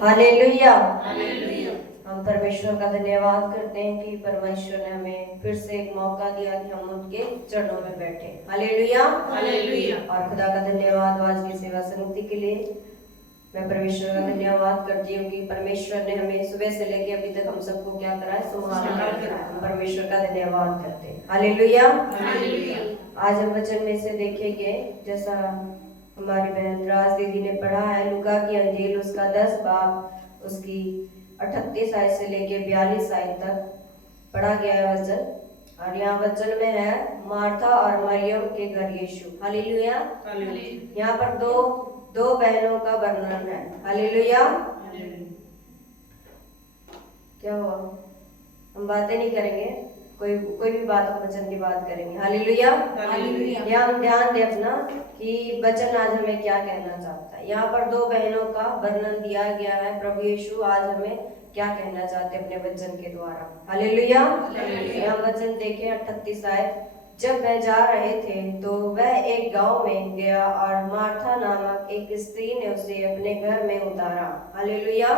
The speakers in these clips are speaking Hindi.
हालेलुया। हालेलुया। हम परमेश्वर का धन्यवाद करते हैं कि परमेश्वर ने हमें फिर से एक मौका दिया कि हम उनके चरणों में बैठे। हालेलुया। हालेलुया। और खुदा का धन्यवाद आज की सेवा समिति के लिए। मैं परमेश्वर का धन्यवाद करती हूँ कि परमेश्वर ने हमें सुबह से लेके अभी तक हम सबको क्या करा है, संभाल के रखा है। हम परमेश्वर का धन्यवाद करते हैं। हालेलुया। हालेलुया। आज हम वचन में से देखेंगे, जैसा हमारी बहन राज दीदी ने पढ़ा है, लूका की अंजील उसका 10 बाब उसकी 38 आयत से लेके 42 आयत तक पढ़ा गया है वचन। और यहाँ वचन में है मार्था और मरियम के घर यीशु। हालेलुया। यहाँ पर दो बहनों का वर्णन है। हालेलुया। क्या हुआ? हम बातें नहीं करेंगे, कोई भी बात, हम वचन की बात करेंगे। हालेलुया। यहाँ हम ध्यान दे अपना कि वचन आज हमें क्या कहना चाहता है। यहाँ पर दो बहनों का वर्णन दिया गया है। प्रभु यीशु आज हमें क्या कहना चाहते हैं अपने वचन के द्वारा। हालेलुया। यहाँ वचन देखें 38 आयत। जब वह जा रहे थे तो वह एक गांव में गया और मार्था नामक एक स्त्री ने उसे अपने घर में उतारा। हालेलुया।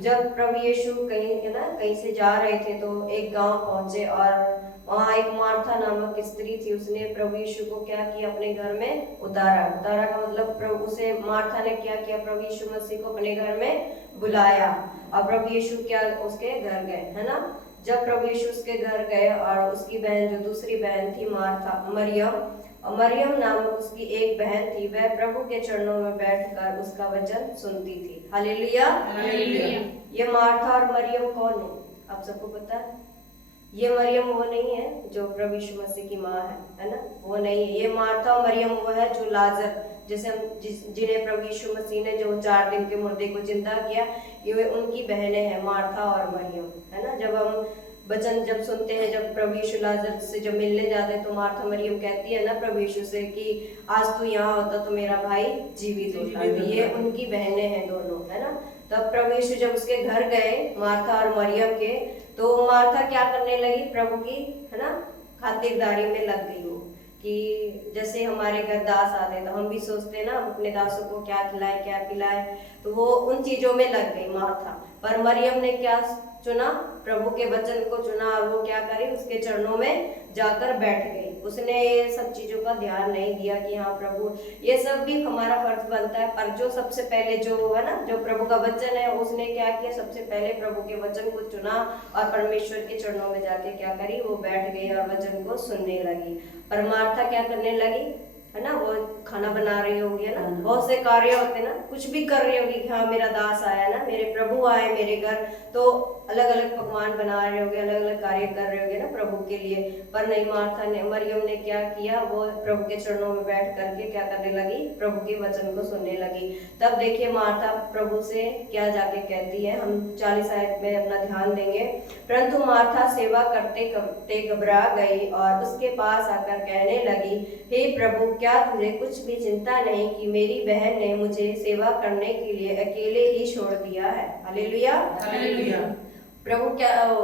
जब प्रभु यीशु कहीं से जा रहे थे तो एक गांव पहुंचे और वहाँ एक मार्था नामक स्त्री थी। उसने प्रभु यीशु को क्या किया, अपने घर में उतारा का मतलब प्रभु उसे मार्था ने क्या किया, प्रभु यीशु मसीह को अपने घर में बुलाया और प्रभु यीशु क्या उसके घर गए, है ना। जब प्रभु यीशु उसके घर गए और उसकी बहन, जो दूसरी बहन थी मरियम नामक उसकी एक बहन थी, वह प्रभु के चरणों में बैठकर उसका वचन सुनती थी। हालेलुया। ये मार्था और मरियम कौन है, आप सबको पता है? ये मरियम वो नहीं है जो प्रभु यीशु मसीह की माँ है ना, वो नहीं है। ये मार्था और मरियम वो है जो लाजर, जैसे हम जिन्हें प्रभु यीशु मसीह ने जो 4 दिन के मुर्दे को जिंदा किया, ये उनकी बहनें हैं मार्था और मरियम, है ना। जब हम वचन जब सुनते हैं, जब प्रभु यीशु लाजर से जब मिलने जाते हैं तो मार्था मरियम कहती है ना प्रभु यीशु से कि आज तू यहाँ होता तो मेरा भाई जीवित होता। ये उनकी बहनें हैं दोनों, है ना। तब प्रभु यीशु जब उसके घर गए मार्था और मरियम के, तो मार्था क्या करने लगी, प्रभु की, है ना, खातिरदारी में लग गई वो। कि जैसे हमारे घर दास आते हैं तो हम भी सोचते हैं ना अपने दासों को क्या खिलाए क्या पिलाए, तो वो उन चीजों में लग गई मार्था। पर मरियम ने क्या चुना, प्रभु के वचन को चुना और वो क्या करी, उसके चरणों में जाकर बैठ गई। उसने ये सब चीजों का ध्यान नहीं दिया कि हाँ प्रभु, ये सब भी हमारा फर्ज बनता है, पर जो सबसे पहले जो है ना, जो प्रभु का वचन है, उसने क्या किया, सबसे पहले प्रभु के वचन को चुना और परमेश्वर के चरणों में जाके क्या करी, वो बैठ गई और वचन को सुनने लगी। पर मार्था क्या करने लगी, है ना, वो खाना बना रही होगी, है ना, बहुत से कार्य होते हैं ना, कुछ भी कर रही होगी कि हाँ मेरा दास आया ना, मेरे प्रभु आए मेरे घर, तो अलग अलग पकवान बना रहे होगे, अलग अलग कार्य कर रहे होगे ना प्रभु के लिए। पर नहीं, मार्था ने, मरियम ने क्या किया, वो प्रभु के चरणों में बैठ करके क्या करने लगी, प्रभु के वचन को सुनने लगी। तब देखिए मार्था प्रभु से क्या जाके कहती है, हम 40 आयत में अपना ध्यान देंगे। परंतु मार्था सेवा करते करते घबरा गई और उसके पास आकर कहने लगी, हे प्रभु, क्या तुझे कुछ भी चिंता नहीं कि मेरी बहन ने मुझे सेवा करने के लिए अकेले ही छोड़ दिया है। हालेलुया। प्रभु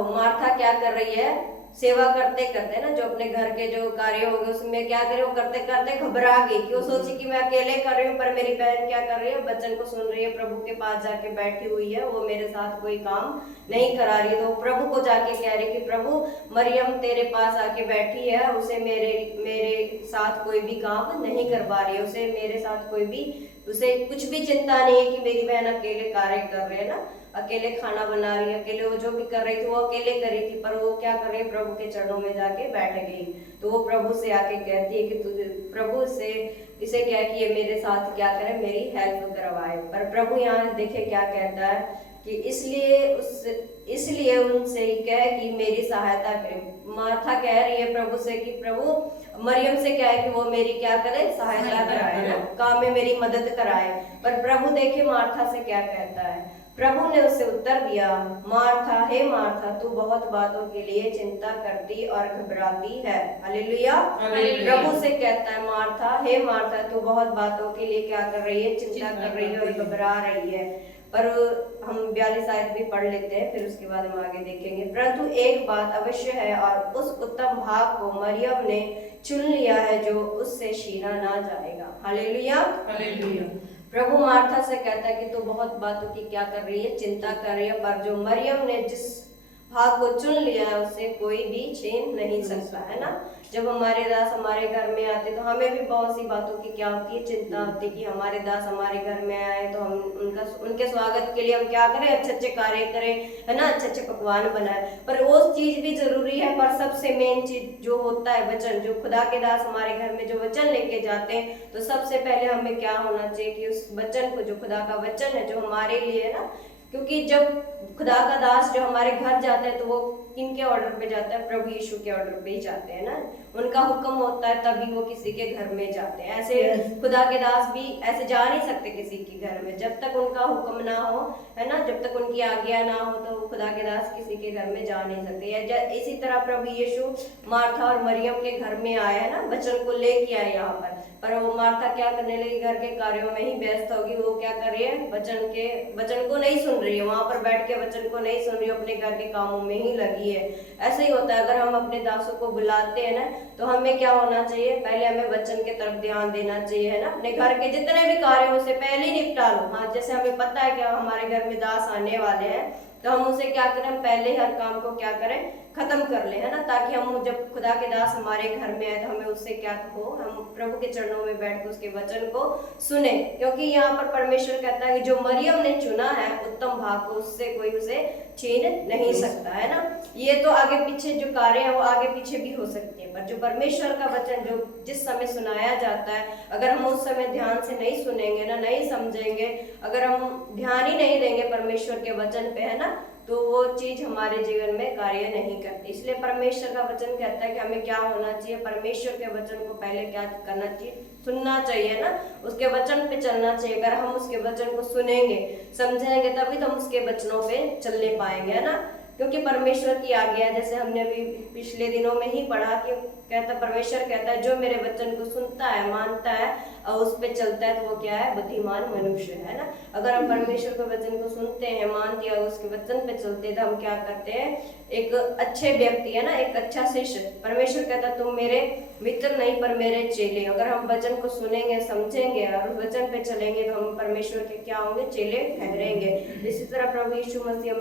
मार्था क्या कर रही है, सेवा करते करते ना, जो अपने घर के जो कार्य हो गए उसमें क्या करे, वो करते करते घबरा गई। क्यों सोची कि मैं अकेले कर रही हूँ, पर मेरी बहन क्या कर रही है, बच्चन को सुन रही है, प्रभु के पास जाके बैठी हुई है, वो मेरे साथ कोई काम नहीं करा रही है। तो प्रभु को जाके कह रही कि प्रभु, मरियम तेरे पास आके बैठी है, उसे मेरे साथ कोई भी काम नहीं करवा रही है, उसे मेरे साथ उसे कुछ भी चिंता नहीं है कि मेरी बहन अकेले कार्य कर रही है ना, अकेले खाना बना रही है, अकेले वो जो भी कर रही थी वो अकेले कर रही थी, पर वो क्या कर रही है, प्रभु के चरणों में जाके बैठ गई। तो वो प्रभु से आके कहती है कि तुझे प्रभु से इसे क्या कि ये मेरे साथ क्या करे, मेरी हेल्प करवाए। पर प्रभु यहाँ देखे क्या कहता है कि इसलिए उनसे कह कि मेरी सहायता करे। मार्था कह रही है प्रभु से कि प्रभु, मरियम से क्या है कि वो मेरी क्या करे, सहायता कराए ना, काम में मेरी मदद कराए। पर प्रभु देखे मार्था से क्या कहता है। प्रभु ने उसे उत्तर दिया, मार्था, हे मार्था, तू बहुत बातों के लिए चिंता करती और घबराती है। हालेलुया। प्रभु से कहता है मार्था, हे मार्था, तू बहुत बातों के लिए क्या कर रही है, चिंता कर रही है और घबरा रही है। पर हम 42 आयत भी पढ़ लेते हैं, फिर उसके बाद हम आगे देखेंगे। परंतु एक बात अवश्य है और उस उत्तम भाग को मरियम ने चुन लिया है जो उससे छीना ना जाएगा। हालेलुया। प्रभु मार्था से कहता है कि तू बहुत बातों की क्या कर रही है, चिंता कर रही है, पर जो मरियम ने जिस भाग को चुन लिया है उसे कोई भी छीन नहीं सकता, है ना। जब हमारे दास हमारे घर में आते तो हमें भी बहुत सी बातों की क्या होती है, चिंता होती है कि हमारे दास हमारे घर में आए तो हम उनके स्वागत के लिए हम क्या करें, अच्छे अच्छे कार्य करें, है ना, अच्छे अच्छे पकवान बनाए। पर वो चीज भी जरूरी है, पर सबसे मेन चीज जो होता है वचन, जो खुदा के दास हमारे घर में जो वचन लेके जाते हैं, तो सबसे पहले हमें क्या होना चाहिए कि उस वचन को, जो खुदा का वचन है जो हमारे लिए है ना, क्योंकि जब खुदा का दास जो हमारे घर जाता है तो वो किनके ऑर्डर पे जाता है, प्रभु यीशु के ऑर्डर पे ही जाते हैं ना, उनका हुक्म होता है तभी वो किसी के घर में जाते हैं। ऐसे खुदा के दास भी ऐसे जा नहीं सकते किसी के घर में, जब तक उनका हुक्म ना हो, है ना, जब तक उनकी आज्ञा ना हो तो खुदा के दास किसी के घर में जा नहीं सकते। इसी तरह प्रभु यीशु मार्था और मरियम के घर में आया है ना, वचन को लेके आए यहाँ पर वो मार्था क्या करने लगी, घर के कार्यों में ही व्यस्त होगी। वो क्या कर रही है, वचन को नहीं सुन रही है, वहां पर बैठ के वचन को नहीं सुन रही है, अपने घर के कामों में ही लगी है। ऐसे ही होता है, अगर हम अपने दासों को बुलाते हैं ना तो हमें क्या होना चाहिए, पहले हमें वचन के तरफ ध्यान देना चाहिए, है ना। अपने घर के जितने भी कार्य हो उसे पहले ही निपटा लो। हाँ, जैसे हमें पता है कि हमारे घर में दास आने वाले हैं तो हम उसे क्या करें, पहले हर काम को क्या करें, खत्म कर ले, है ना, ताकि हम जब खुदा के दास हमारे घर में आए तो हमें उससे क्या हो, हम प्रभु के चरणों में बैठ कर उसके वचन को सुने। क्योंकि यहाँ पर परमेश्वर कहता है कि जो मरियम ने चुना है उत्तम भाग को, उससे कोई उसे छीन नहीं सकता, है ना। ये तो आगे पीछे जो कार्य है वो आगे पीछे भी हो सकते हैं, पर जो परमेश्वर का वचन जो जिस समय सुनाया जाता है, अगर हम उस समय ध्यान से नहीं सुनेंगे ना, नहीं समझेंगे, अगर हम ध्यान ही नहीं देंगे परमेश्वर के वचन पे, है ना, तो वो चीज हमारे जीवन में कार्य नहीं करती। इसलिए परमेश्वर का वचन कहता है कि हमें क्या होना चाहिए, परमेश्वर के वचन को पहले क्या करना चाहिए, सुनना चाहिए ना, उसके वचन पे चलना चाहिए। अगर हम उसके वचन को सुनेंगे समझेंगे तभी तो हम उसके वचनों पे चलने पाएंगे, है ना। क्योंकि परमेश्वर की आज्ञा, जैसे हमने अभी पिछले दिनों में ही पढ़ा कि परमेश्वर कहता है जो मेरे वचन को सुनता है, मानता है और उस पे चलता है तो वो क्या है, बुद्धिमान मनुष्य है ना। अगर हम परमेश्वर के वचन को सुनते हैं, मानते हैं, उसके वचन पे चलते हैं तो हम क्या करते हैं, एक अच्छे व्यक्ति, है ना, एक अच्छा शिष्य। परमेश्वर कहता है तुम मेरे मित्र नहीं पर मेरे चेले। अगर हम वचन को सुनेंगे, समझेंगे और उस वचन पे चलेंगे तो हम परमेश्वर के क्या होंगे, चेले ठहरेंगे। इसी तरह प्रभु यीशु मसीह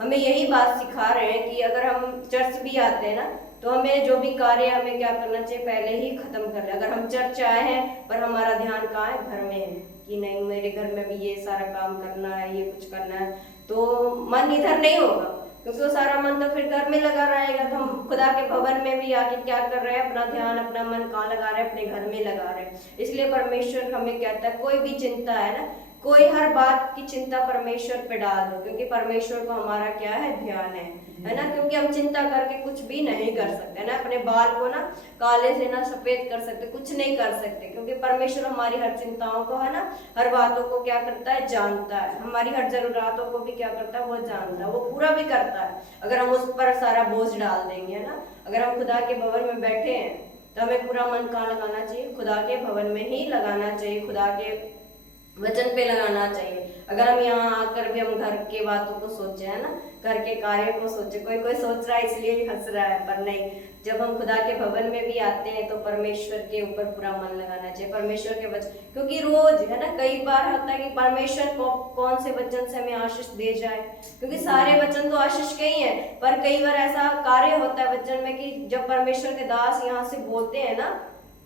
हमें यही बात सिखा रहे हैं कि अगर हम चर्च भी आते हैं ना तो हमें जो भी कार्य हमें क्या करना चाहिए, पहले ही खत्म कर ले। अगर हम चर्च आए हैं पर हमारा ध्यान कहाँ है, घर में है कि नहीं मेरे घर में भी ये सारा काम करना है, ये कुछ करना है, तो मन इधर नहीं होगा, क्योंकि वो सारा मन तो फिर घर में लगा रहेगा। तो हम खुदा के भवन में भी आके क्या कर रहे हैं, अपना ध्यान अपना मन कहाँ लगा रहे हैं, अपने घर में लगा रहे हैं। इसलिए परमेश्वर हमें कहता है कोई भी चिंता है ना, कोई हर बात की चिंता परमेश्वर पे डाल दो, क्योंकि परमेश्वर को हमारा क्या है, ध्यान है ना। क्योंकि हम चिंता करके कुछ भी नहीं कर सकते ना, अपने बाल को ना काले से ना सफेद कर सकते, कुछ नहीं कर सकते, क्योंकि परमेश्वर हमारी हर चिंताओं को, है ना, हर बातों को क्या करता है, जानता है। हमारी हर जरूरतों को भी क्या करता है, वो जानता है, वो पूरा भी करता है। अगर हम उस पर सारा बोझ डाल देंगे, है ना, अगर हम खुदा के भवन में बैठे हैं तो हमें पूरा मन कहाँ लगाना चाहिए, खुदा के भवन में ही लगाना चाहिए, खुदा के वचन पे लगाना चाहिए। अगर हम यहाँ आकर भी हम घर के बातों को सोचे, है ना, घर के कार्यों को सोचे, कोई सोच रहा है इसलिए हंस रहा है, पर नहीं, जब हम खुदा के भवन में भी आते हैं तो परमेश्वर के ऊपर पूरा मन लगाना चाहिए, परमेश्वर के वचन। क्योंकि रोज, है ना, कई बार होता है कि परमेश्वर को कौन से वचन से हमें आशीष दे जाए, क्योंकि सारे वचन तो आशीष के ही है, पर कई बार ऐसा कार्य होता है वचन में कि जब परमेश्वर के दास यहाँ से बोलते हैं ना,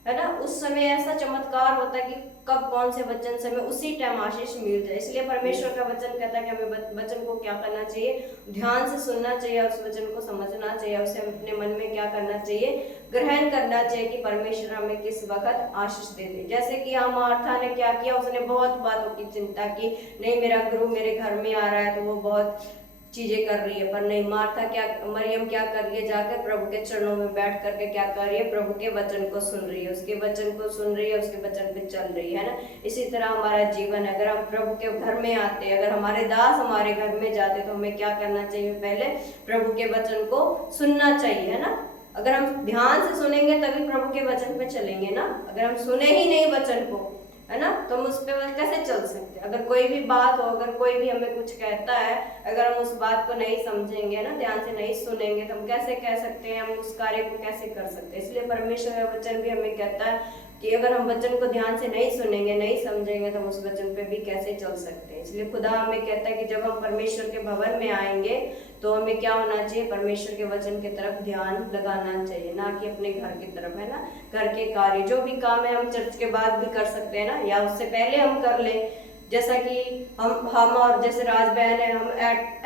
है ना, उस समय ऐसा चमत्कार होता है कि कब कौन से वचन से हमें उसी टाइम आशीष मिल जाए। इसलिए परमेश्वर का वचन कहता है कि हमें वचन को क्या करना चाहिए, ध्यान से सुनना चाहिए, उस वचन को समझना चाहिए, उसे अपने मन में क्या करना चाहिए, ग्रहण करना चाहिए कि परमेश्वर हमें किस वक्त आशीष दे दे। जैसे कि यहाँ मार्था ने क्या किया, उसने बहुत बातों की चिंता की, नहीं मेरा गुरु मेरे घर में आ रहा है तो वो बहुत चीजें कर रही है, पर नहीं, मरियम क्या कर रही है, जाकर प्रभु के चरणों में बैठ करके क्या कर रही है, प्रभु के वचन को सुन रही है, उसके वचन को सुन रही है, उसके वचन पे चल रही है ना। इसी तरह हमारा जीवन, अगर हम प्रभु के घर में आते, अगर हमारे दास हमारे घर में जाते तो हमें क्या करना चाहिए, पहले प्रभु के वचन को सुनना चाहिए, है ना। अगर हम ध्यान से सुनेंगे तभी प्रभु के वचन पे चलेंगे ना। अगर हम सुने ही नहीं वचन को, है ना, तो हम उस पर कैसे चल सकते। अगर कोई भी बात हो, अगर कोई भी हमें कुछ कहता है, अगर हम उस बात को नहीं समझेंगे ना, ध्यान से नहीं सुनेंगे तो हम कैसे कह सकते हैं, हम उस कार्य को कैसे कर सकते हैं। इसलिए परमेश्वर का वचन भी हमें कहता है कि अगर हम वचन को ध्यान से नहीं सुनेंगे, नहीं समझेंगे, तो हम उस वचन पे भी कैसे चल सकते हैं। इसलिए खुदा हमें कहता है कि जब हम परमेश्वर के भवन में आएंगे तो हमें क्या होना चाहिए, परमेश्वर के वचन की तरफ ध्यान लगाना चाहिए, ना कि अपने घर की तरफ, है ना। घर के कार्य जो भी काम है हम चर्च के बाद भी कर सकते हैं ना, या उससे पहले हम कर लें। जैसा कि हम और जैसे राज बहन है, हम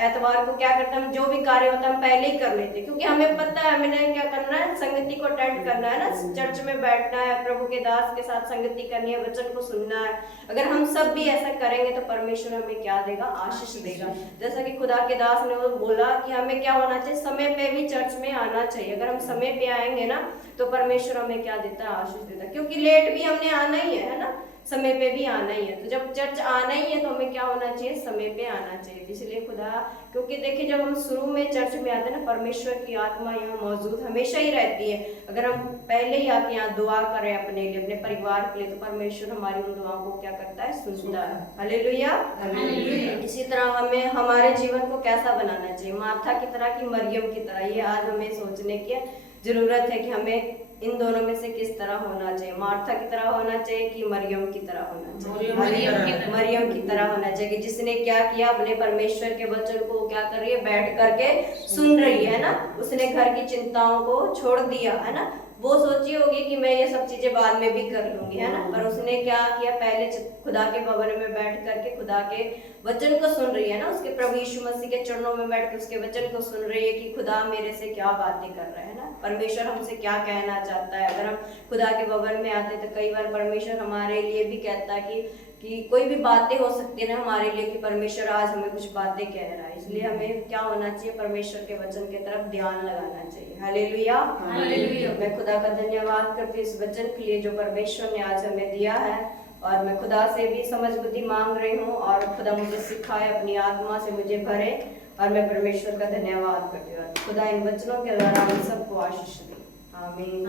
एतवार को क्या करते हैं, हम जो भी कार्य होता है हम पहले ही कर लेते हैं, क्योंकि हमें पता है हमें क्या करना है, संगति को अटेंड करना है ना, चर्च में बैठना है, प्रभु के दास के साथ संगति करनी है, वचन को सुनना है। अगर हम सब भी ऐसा करेंगे तो परमेश्वर हमें क्या देगा, आशीष देगा। जैसा कि खुदा के दास ने वो बोला कि हमें क्या होना चाहिए, समय पे भी चर्च में आना चाहिए। अगर हम समय पे आएंगे ना तो परमेश्वर हमें क्या देता है, आशीष देता है, क्योंकि लेट भी हमने आना ही है ना, समय पे भी आना ही है। तो जब चर्च आना ही है तो हमें क्या होना चाहिए, समय पे आना चाहिए। इसलिए खुदा, क्योंकि देखिए जब हम शुरू में चर्च में आते हैं ना, परमेश्वर की आत्मा यहाँ मौजूद हमेशा ही रहती है। अगर हम पहले ही आके यहाँ दुआ करें अपने लिए, अपने परिवार के लिए, तो परमेश्वर हमारी उन दुआओं को क्या करता है, सुनता है। हालेलुया। इसी तरह हमें हमारे जीवन को कैसा बनाना चाहिए, मार्था की तरह कि मरियम की तरह, ये आज हमें सोचने की जरूरत है कि हमें इन दोनों में से किस तरह होना चाहिए। मार्था की तरह होना चाहिए कि मरियम की तरह होना चाहिए, मरियम की तरह होना चाहिए, कि जिसने क्या किया, अपने परमेश्वर के वचन को क्या कर रही है, बैठ करके सुन रही है ना। उसने घर की चिंताओं को छोड़ दिया, है ना। वो सोची होगी कि मैं ये सब चीजें बाद में भी कर लूंगी, है ना, पर उसने क्या किया, पहले खुदा के भवन में बैठ करके खुदा के वचन को सुन रही है ना, उसके प्रभु यीशु मसीह के चरणों में बैठ के उसके वचन को सुन रही है कि खुदा मेरे से क्या बातें कर रहा है ना, परमेश्वर हमसे क्या कहना चाहता है। अगर हम खुदा के भवन में आते तो कई बार परमेश्वर हमारे लिए भी कहता है कि कोई भी बातें हो सकती है ना हमारे लिए, कि परमेश्वर आज हमें कुछ बातें कह रहा है। इसलिए हमें क्या होना चाहिए, परमेश्वर के वचन की तरफ ध्यान लगाना चाहिए। हालेलुया। मैं खुदा का धन्यवाद करती हूँ इस वचन के लिए जो परमेश्वर ने आज हमें दिया है, और मैं खुदा से भी समझ बुद्धि मांग रही हूँ, और खुदा मुझे सिखाए, अपनी आत्मा से मुझे भरे, और मैं परमेश्वर का धन्यवाद करती हूँ। खुदा इन वचनों के द्वारा हम सबको आशीष दे। आमीन।